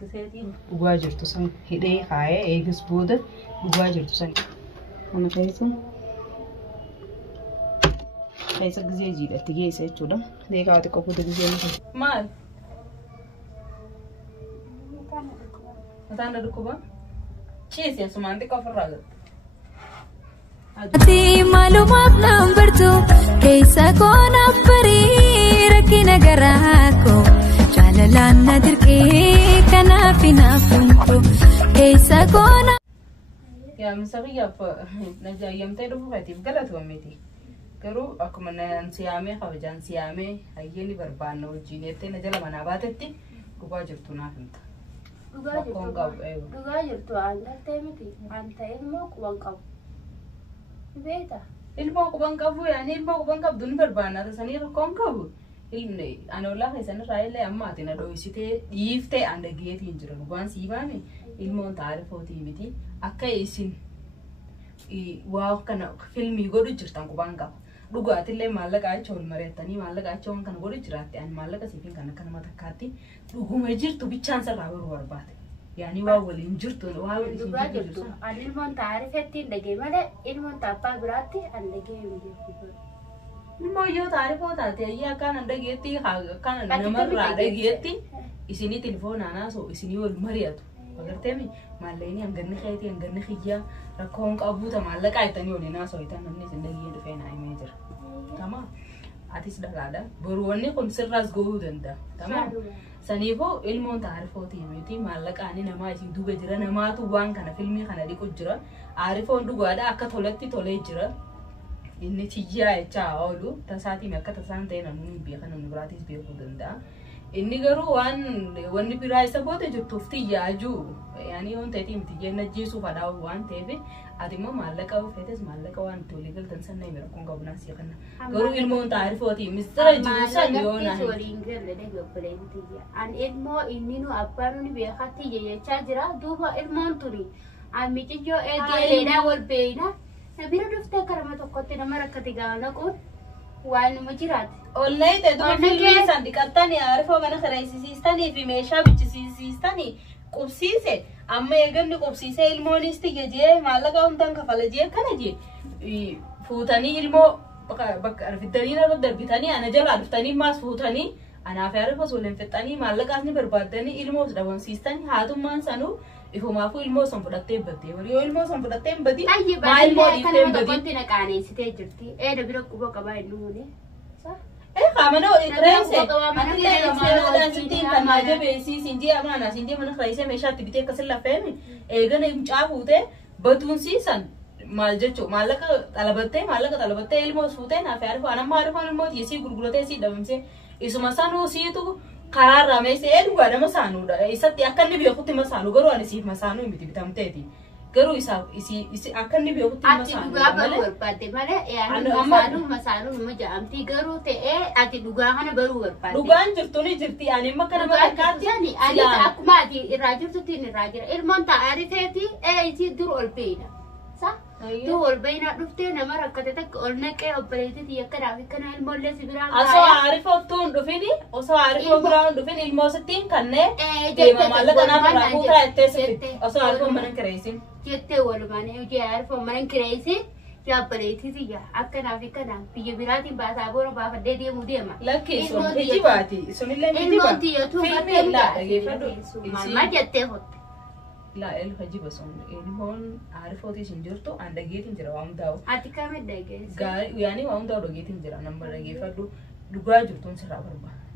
كسيتين واجر تصن هدي خاية إيجس بودة واجر تصن هنا كيسو كيسو جزيجي ده تيجي سيتشو ده ده كاتي كوكو ده جزيجي مال مثلا ركوبا شيء يا سمان دي كفر راجل أتي معلومات نمبرتو كيسا كونا بري ركينا جراكو جاللا ندركي كنا فينا فنتو كيسا كونا يا مساقيا نجا يمتى دو فاتي بقلت وميتي كرو أكو من سيامي خبجان سيامي هيجيني بربانو جينيتي نجلا مناباتتي كوبا جبتونا فهمت Duga jirtu anda temiti anta ilmu kuban kabu beta ilmu kuban kabu yani ilmu kuban kabu dun berbana tasani rakon kabu ilmu ana ulah kesan raile amma tina do isite difte anda geti injira bukan sibame ilmu taarif hoti miti akka isin wow kana filmi godu jirtan kuban kabu duga atille malaga chol maretani malaga chon kan godu jirate an malaga sifin kana matakati duguma jirtu bichan sarabur warbat yani waa wali jirtu waa wali duga jirtu an ilmu taarif etti dage male ilmu tappa birati an dage ilmu yo taarif hota te ya kan dage etti kan namarra dage etti isini telefon ana so isini wal mariyatu agartemi mallayni an ganni khayti an ganni khiyya rakon qabuta malaga aytani wali na so itan namni zindagi dufena ay major tamam atis dalada borwonni kun sirras gohu danda tamam saniifo ilmoon taarifooti miti maallaqaani namaa isii duuba jira namaatu waan kana filmii kana dhiqu jira aarifoon dhugaadha akka tolatti tolee jira inni tiyyaa jechaa oolu tasaatiin akka tasaan ta'e namni beekan namni biraatis beekuu danda'a inni garuu waan wanni biraa isa booda jirtuuf tiyyaajuu yaani yoon ta'etii miti jenna jiisuuf adaawu waan ta'eef ati immoo maallaqa feetes maallaqa waan tolii galtan sanna himira kun qabnaa sii kana garuu ilmoon taarifooti mistira jiru san yoona an ilmoo inni nu abbaan nu beekatti jechaa jira duuba ilmoon turi amicijoo eegeeleedhaa wal beeyna nabira dhuftee karama tokkotti nama rakkate gaana quun waan numa jiraate ollay te duuba filmii san dhiqattanii aarifoo mana kareessisiistanii fi meeshaa bichisiistanii qubsiise amma eeganni qubsiise ilmoonis tiyye maallaqa hundan kafala jee kana jee fuutanii ilmoo bakka arfitanii narra darbitanii ana jala dhuftanii maas fuutanii anaaf aarifa soleen fixanii maallaqaas ni barbaadanii ilmoos dhabamsiistanii haatummaan sanuu ifumaafuu ilmoo san fudhattee baddee yoo ilmoo san fudhattee badii maa ilmoo dhiiftee badii naqaaneessitee jirti eeda bira quba qabaa hin dhumune kamano ikrese atille ramana sinti tanaje besi sinji amana sinji mana khaise mesha tibite kasilla femi egane imchaafute batun sisan maljecho malaka talabatte ilmo sute na faarfa ana marfa ilmo yesi gurgurote si damse isuma sanu situ qarara mese edu gada masanu da isatti akkanni beekutti masanu garu ani sif masanu imiti bitamteti garu isi akkanni beekutti masanu male warpate male yani masanu maja amti garu te ati duga kana baru warpate dugaan jirtuni jirti ani makana makati yani ani akuma ati irajirtu tin irajira ilmon ta arifeti isi dur olpeina sa tu olpeina dufte nama rakkate tak olnaqe operate yakara kana ilmolle sibira aso arifo tun dufini oso arifo brown dufini ilmosatin kanne dema malaga na rakuta ettese aso arifo manan kresin jette walmane je arifo manan kresin ya operate tiya akkana fi kana piye birati baata boro ba fadde de mudema lakki so hijibati sonille hijibati filmi la gefado ma jette hot la el hajiba son ilmon arifoti sinjurto anda getin jira wamdaw atikame dege gai yani wamdaw do getin jira number gefado duga jurton sira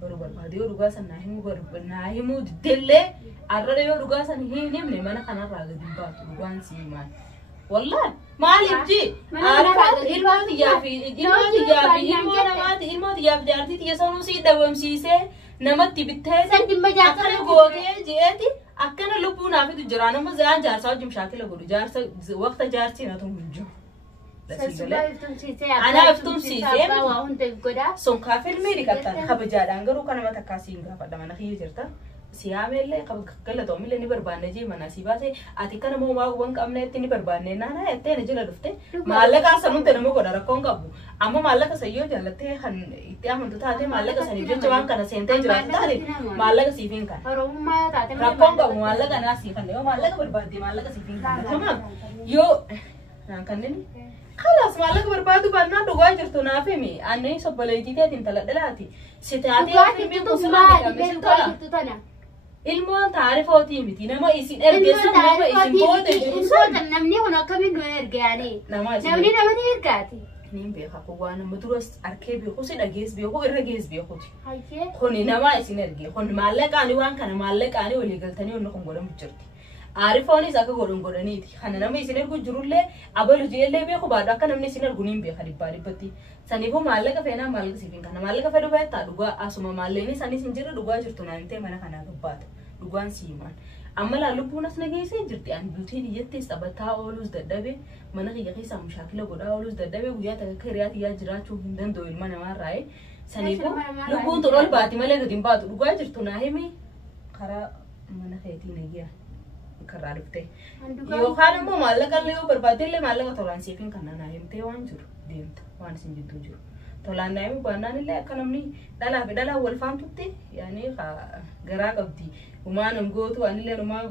barba dio duga san nahimu delle arrade yo duga san himne mana kana raga dimba dugan siman والله ما لبجي عارفة الموت يافي الموت يافي جارتي تيسونو سي دوام سيسه نمت بتهز أكن غوغي جيتي أكن لبون أفي تجرانا مزان جارسا جمشاكي لغورو جارسا وقت جارتي ناتو منجو أنا أفتم سيسه سون كافر ميري كتان خبجاد أنغرو كنا ما تكاسين غافا دمانا خيو جرتا siyaamelle kala to mille ni barbaanne jee mana si baase ati kana moo waa wan qabne itti ni barbaanne naana ettee ni jala dhufte maallaqa sanuute nama godha rakkoon qabu amma maallaqa sayyoo jaalattee kan itti amantu taate maallaqa sanii jecha waan kana seentee jiraatu taate maallaqa siifin kan rakkoon qabu maallaqa naa siifan yoo maallaqa barbaadde maallaqa siifin kan tama yoo naan kanneen خلاص مالك بربادو بنا دغوا جرتو نافمي اني سبليتي تنتلدلاتي ستاتي في مسلمان ilmo taarifooti miti nama isin ergeessu nama isin booda jiru san namni hono kamin no ergaani namni namni ergaati nin beeka ko waan muduros arkee beeku si dhagees beeku irra gees beekuti kuni nama isin ergee kun maallaqaani waan kana maallaqaani walii galtanii onno kun godhamu jirti aarifooni isa ka godhaniiti kana nama isin ergu jirulle abalu jeellee beeku baadhu akka namni isin ergu nin beeka dhibbatti saniifuu maallaqa feenaa maallaqa siifin kana maallaqa fedhu beektaa dhugaa asuma maalleeni sanis hin jirre dhugaa jirtu naantee mana kanaa gabbaata dhugaan siimaan amma laalubbuun as nageessee jirti an buutiin iyyattees taphataa oolus dadhabe mana kiyya keessaa mushaakila godhaa oolus dadhabe guyyaa takka hiriyaati yaa jiraachuu hin danda'u ilma namaarraa'e saniifuu lubbuun tun ol baati malee gadi hin baatu dhugaa jirtu naa himi karaa mana keetii nagiyaa karraa dhufte yookaan immoo maallaqa illee yoo barbaaddellee maallaqa tolaan siifin kan naa himtee waan jiru deemta waan isin jidduu jiru tolaan naa himu baannaan illee akka namni dhalaa fi dhalaa wal faamtutti yaani garaa qabdi umaanam gootu anillee umaa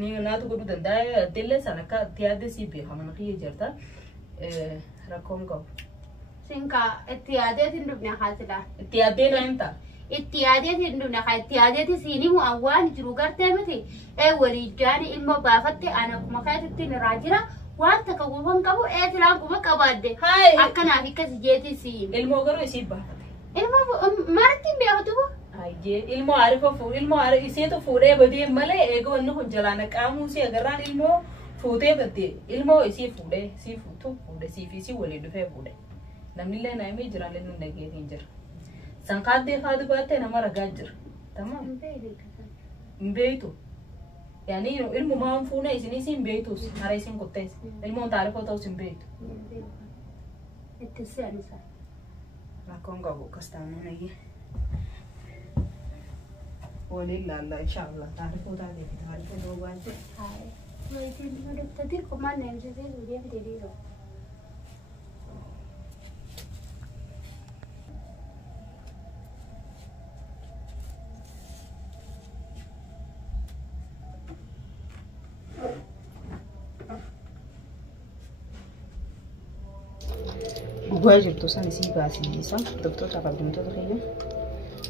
ni naatu godhu danda'a addeellee sana akka itti yaadde sii beeka mana kiyya jirta rakkoon qabu. Sinka itti yaadeetiin dhufne haasila. Itti yaaddee na himta. Itti yaadeetiin dhufne haa itti yaadeeti siinimu awwaan jiru gartee miti walii jaani ilma baafatte ana kuma kaayatitti irraa jira waan takka gufan qabu tilaan kuma qabaadde akkanaaf akkas jeeti siin. Ilmoo garuu isii baafate. Ilmoo marti beekatu Aye, ilmo arifa fu ilmo ari iseetu fuudhee badee malee eegoo inni kun jalaana qaamuu si agarraan ilmo fuutee badee ilmo isii fuudhee si fuutu fuudhee si fi si walii dhufee fuudhee namni illee na himee jiraan ilmu dhageetiin jira sanqaaddee haadhu baattee nama ragaa jira tamam mbeeytu yaani ilmu maan fuune isinii si mbeeytus hara isin kuttees ilmoon taarifoo ta'us mbeeytu itti seenisa rakkoon qabu kastaanuu nayyee ولله الله إن شاء الله تعرفوا تعرفوا تعرفوا دوباره هاي ما يتم ما تدير كمان نمشي زي وديم تديره gwaajir to san si baasi sa doctor ta kabdum to khiyo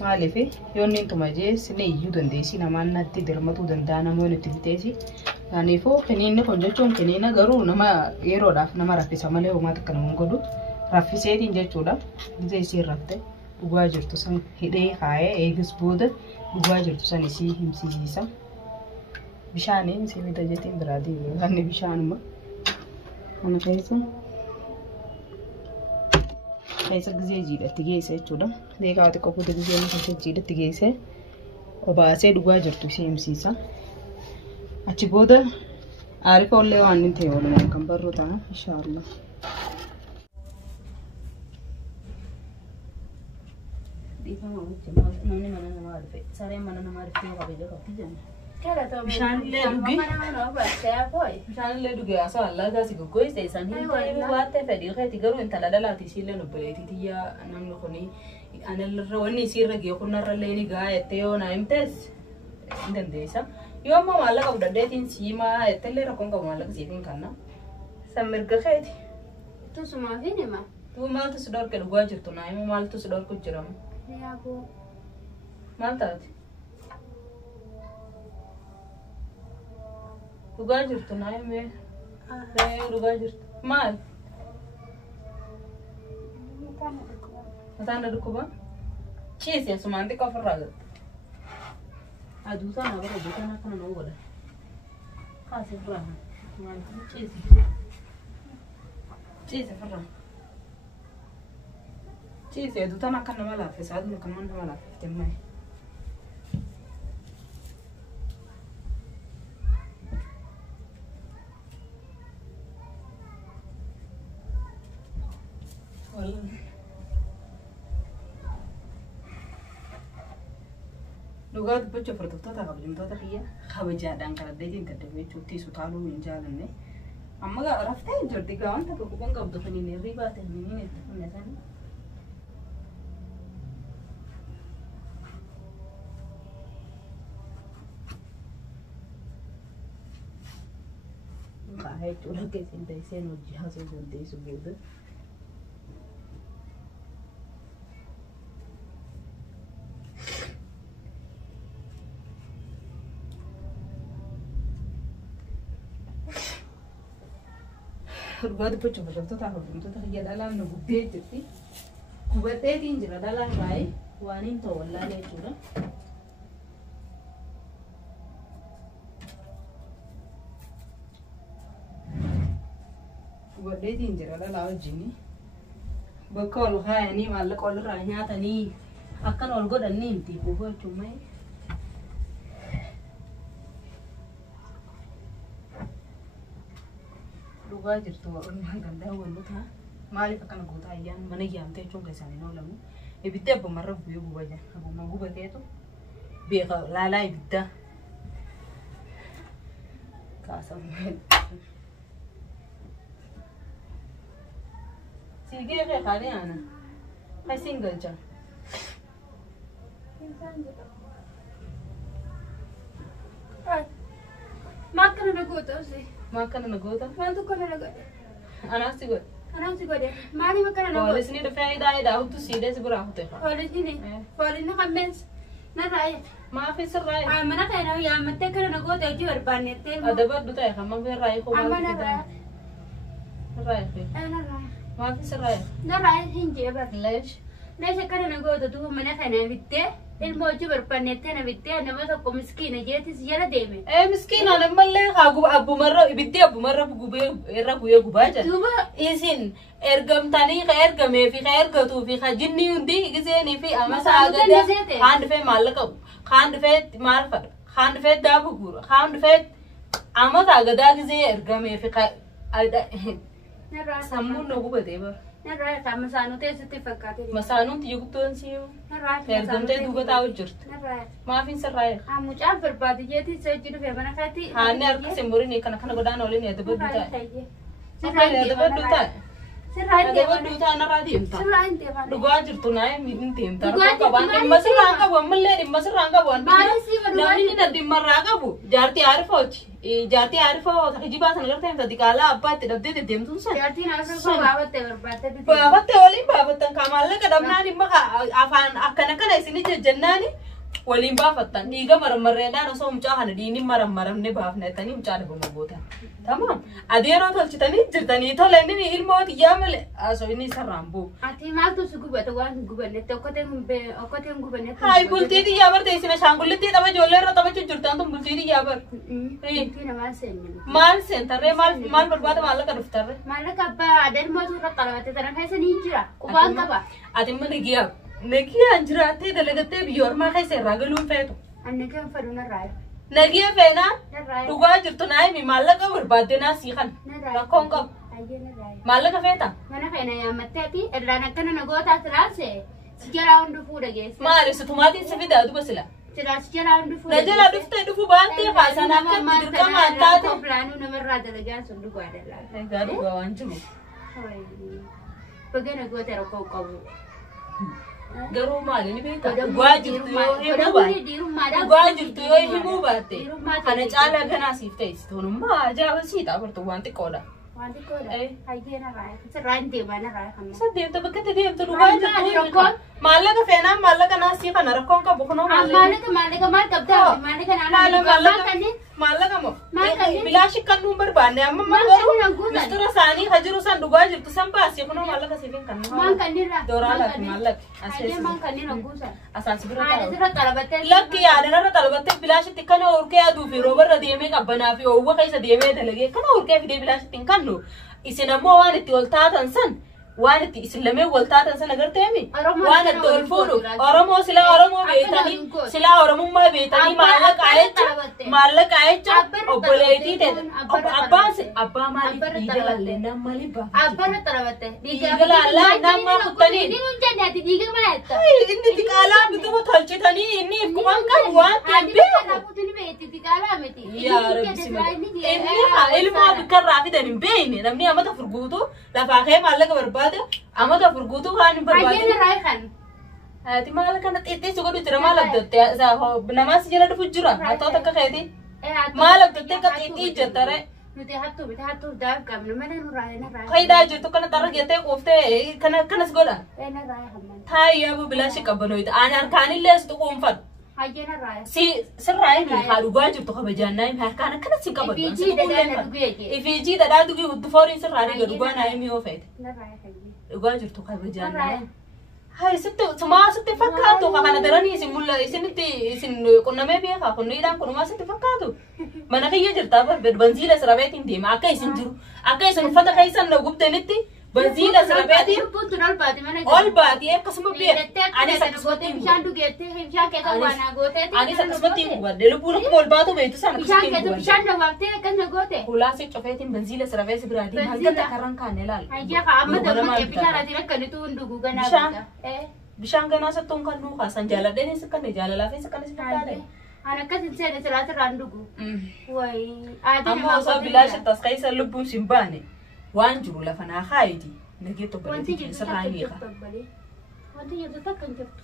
maalifi yoonni intuma jeesine iyyuu dandeessi namaan natti dirmatu danda'a namoonni itti fiteesi kanaafuu kiniinni kun jechuun kiniina garuu nama yeroodhaaf nama raffisa malee homaa takka nama godhu raffiseetiin jechuudha gisee isiin rafte dhugaa jirtu san hidhee kaayee eegis booda dhugaa jirtu san isii himsiisiisa bishaaniin isii fida jettiin biraa deebi'u kanni bishaanuma kana keessa gisee jiidhatti geesse jechuudha deeqaati qofuuti gisee keessa jiidhatti geesse obaasee dhugaa jirtu isii himsiisa achi booda aarifa ollee waan hin ta'e oolumaan kan barruu ta'a inshaallah. Dhiifama wajjin namni mana namaa dhufe sareen mana namaa dhufe kabaja qabdi jenna. Bishaanillee dhugi bishaanillee dhugi asoo allaagaa si goggoyse isaanii waattee fedhii keeti garuu intala dhalaati isiillee nobboleetii tiyyaa namni kuni analirra wanni isiirra gee kunnarrallee ni gaa jettee yoo naa himtees hin dandeessa yoo ammoo maallaqa fudhadheetiin siimaa jettellee rakkoon qabu maallaqa siifiin kanna san mirga keeti. Tusumaaf hin hima. Tuu maaltu si dhorke dhugaa jirtu naa himu maaltu si dhorku jiramu. Maal taati? Dhugaa jirtu naa himee dhugaa jirtu maal? Mataan dhukkuba? Ciisi asumaan xiqqoo ofirraa galta. Aduutaan abara aduutaan akkana nuu godha. Kaasi ofirraa ciisi. Ciisi ofirraa. Ciisi aduutaan akka nama laaffisa aduun akka nama laaffifte malee. Dhugaatu bocha furtuftota kabajamtoota kiyya kabajaadhaan karaddeetiin gaddabeechuutti sutaaluu hin jaalanne. Amma raftee jirti gaa wanta tokko kun qabdu kan inni irrii baate hin itti funnesan. Kaayee jechuudha keessin ta'iseen hojii haasoo dandeessu booda. Dhugaatu bocha furtuftota kabajamtoota kiyya dhalaan nu gubbee jirti. Hubadheetiin jira dhalaan baay'ee waan hin ta'u wallaalee jechuudha. Hubadheetiin jira dhalaa wajjin bakka ol kaayanii maallaqa walirraa nyaatanii akkan ol godhanii miti buufoo jechuun malee. Dhugaa jirtu warreen gandaa wallota maaliif akkana goota ayyaan mana yaamtee jechuun keessaan hin oolamu. Ibidda abbumarra bu'ee guba jira. Abbuma gubateetu beeka laalaa ibidda kaasamu. Sigee kee kaanii ana hasiin galcha. Makkana na goota osoo. Makkana na goota? Wantu kana na godhe. Anaasi godhe. Anaasi godhe. Maali makkana na godhe? Poolisni dhufee idaa hutu siidee si biraa hute. Poolisni kambeens na raayee. Maafi sirraayee? Mana kana yaammattee kana na goota hojii barbaannettee. Adabaddu ta'e kan mafi raayee koo Amma na raayee. Raayee. Na raayee. Maafi sirraayee? Na raayee hin jeebar. Leesh. Leesh kana na goota duuba mana kana bittee. Ilmo hojii barbaannettee na bittee nama tokko miskiina jeetis jala deeme. Miskiina namallee abbumarra ibiddi abbumarra gubee irra bu'ee gubaa jira. Duuba isin ergamtanii ka ergamee fi ka ergatuu fi ka jinni hundi giseenii fi amasa agada kaan dhufee maallaqa qabu kaan dhufee maal fadha kaan dhufee daabu guura kaan dhufee amasa agadaa gisee ergamee fi ka sammuun na gubatee bara. na raayee kama saanuu teessatti fakkaatee. Masaanuun tiyya guddoon si'u. Na raayee. Ergamtee duuba taa'u jirtu. Na raayee. Maafiin sirraa'e. Mucaan barbaadiyyeetii isa hojii dhufee mana kaatti. Haanni harka simburii kana kana godaan waliin yaada badduu taa'e. Sirraan Yaada badduu taa'e. Sirraan Yaada badduu taa'e narraa deemta. Sirraan deemaa. Dhugaa jirtu naayee miidhin deemta. Dhugaa jirtu qabaan dhimma sirraan qabu ammallee dhimma sirraan qabu. Namni dhimma irraa qabu jaartii aarifooti. Jaartii aarifoo hijibaa sana gartee himta diqaalaa abbaa itti dhabdee deddeemtuun sana. Jaartiin aarifoo baafattee barbaaddee. Baafattee waliin baafattan kaamaallee qadamnaan dhimma afaan akkana kana isin jennaani waliin baafattan dhiiga marmarreedhaan osoo mucaa kana diiniin marammaramne baafnettanii mucaa dhabama goota. Tamam. Adeeroo tolchitanii jirtanii tola inni ilmoo xiyyaa malee asoo inni sarraan bu'u. Ati maaltu si gubate waan gubannetti okkoteen gubannetti. Hayi bultii xiyyaa barte isin shaangullitti tapha ijoollee irra taphachuu jirtan tun bultii xiyyaa bar. Maal seentarree maal barbaada maallaqa dhuftarree. Maallaqa abbaa adeemmotu irra qalabate sana keessa ni jira. Qubaan qaba. Ati immoo negiyaan jiraattee dalagattee biyya ormaa keessa irraa galuun feetu. Anni kan fadhu narraa. Nagiyee feenaan dhugaa jirtu naayimi maallaqa barbaadde naasii kan rakkoon qabu. Maallaqa feeta. Mana feena yaammattee ati irraan akkana nagootaa tiraase si jalaa hundi fuudha geesse. Maali sutumaatiin si fidaa duba sila. Silaas jalaa hundi fuudha. Na jala dhuftee dhufu baantee faasan akka dirqama addaate. Filaanuu namarraa dalagaan sun dhugaa dallaa. Egaa dhugaa waan jiru. Baga nagoota rakkoo qabu. Garuu maali ni beektaa? Dhugaa jirtu yoo himuu baatte. Dhugaa jirtu yoo himuu baatte. Kana caalaa ganaa siif ta'es toonummaa ajaa'iba sii xaabartu waan xiqqoodha. Waan xiqqoodha. Hayyee narraa. Sirraan deemaa narraa kan. Isa deemta bakka itti deemtu dhugaa jirtu. Maallaqa feenaan maallaqa naasii kana rakkoon qabu kunoo maallaqa maal qabdaa? Maallaqa naannoo maallaqa moo bilaashi kan nuun barbaanne amma garuu mistura isaanii hajiru san dhugaa jirtu san baasii kunoo maallaqa siifin kan maan kannirraa dooraalaati maallaqi hayyee maan kanneen hogguusan asaasi bira haadha xalabattee lakki yaadana irra xalabattee bilaashitti kana urkee aduu fi roobarra deemee qabbanaa fi oowwa keessa deemee dalagee kana urkee fidee bilaashitti hin kannu isin ammoo waan itti ol taatan san waan itti isin lamee wal taatan sana garteemi waan itti ol fuudhu Oromoo sila Oromoo beetanii sila Oromummaa beetanii maallaqa jecha obboleetii ta'e abbaa maaliif dhiiga laallee nama maaliif baafa abbaa xalabatte dhiiga laallee nama kuttanii ati diga maetta. Inni tiqaalaa bituma tolchitanii inni kuman qabu waan ta'eef beeku. Kutuni beetti tiqaalaa miti. Yaa rabbi inni ilmoo bikkarraa fidan hin beekne namni amata furguutu lafaa kee maallaqa barbaade amata furguutu waan hin barbaade. Ayyaana raayikan. Ati maal kana xixiqqoo godhu jira maal abdatte namaas jala dhufu jira hatoota akka keeti maal abdatte akka xixiqqii jettare. Nuti hattuu bita hattuu daaf qabnu mana nu raayina raayina. Faayidaa jirtu kana xarra jettee quuftee kanas godha. Ena raaya hamman. Taayyaa bilaashi qabbanooti aan harkaanillee situ quunfadhu. Ayyaana raaya. Sirraa inni haa dhugaa jirtu kabajaan naayim harkaan akkanas hin qabadhu. Ifijii dhadhaa dhugee jee. Ifijii dhadhaa dhugee huddu fooriin sirraa dhiga dhugaa naayim yoo feete. Na raaya hamman. Dhugaa jirtu kabajaan naayim. Hai sitti sumaa sitti fakkaatu kana daranii isin mulla isinitti isin qunnamee beekaa kunniidhaan kunumaa sitti fakkaatu. Mana kiyya jirtaa benziila sirabeetiin deema akka isin jiru akka isin uffata keessan gubdanitti benziila sirabeetiin ol baati akkasuma beeku anis akkasumatti bishaan dhugeettee bishaan keessa waanaa gooteeti anis akkasumatti gubadde lubbuun akkuma ol baatu beektu sana bishaan keessa bishaan dawwaaftee akkasuma goote hulaasii cofeetiin benziila sirabeesi biraa deema hanga takarran kaanee laala. Ayyaa kaa amma dammaqee bishaan ati rakkanitu hundugu ganaa bita. Bishaan ganaa sattuun kan dhuukaa san jaaladheenis kan jaalalaafis kan isin fakkaate. Ana akkasin seene siraati randugu. Wayi. Amma osoo bilaashi taskaisa lubbuun sin baane waan jiru lafa naa kaayiti. Nagee tokko wanti jirtu takka hin jirtu. Wanti jirtu takka hin jirtu.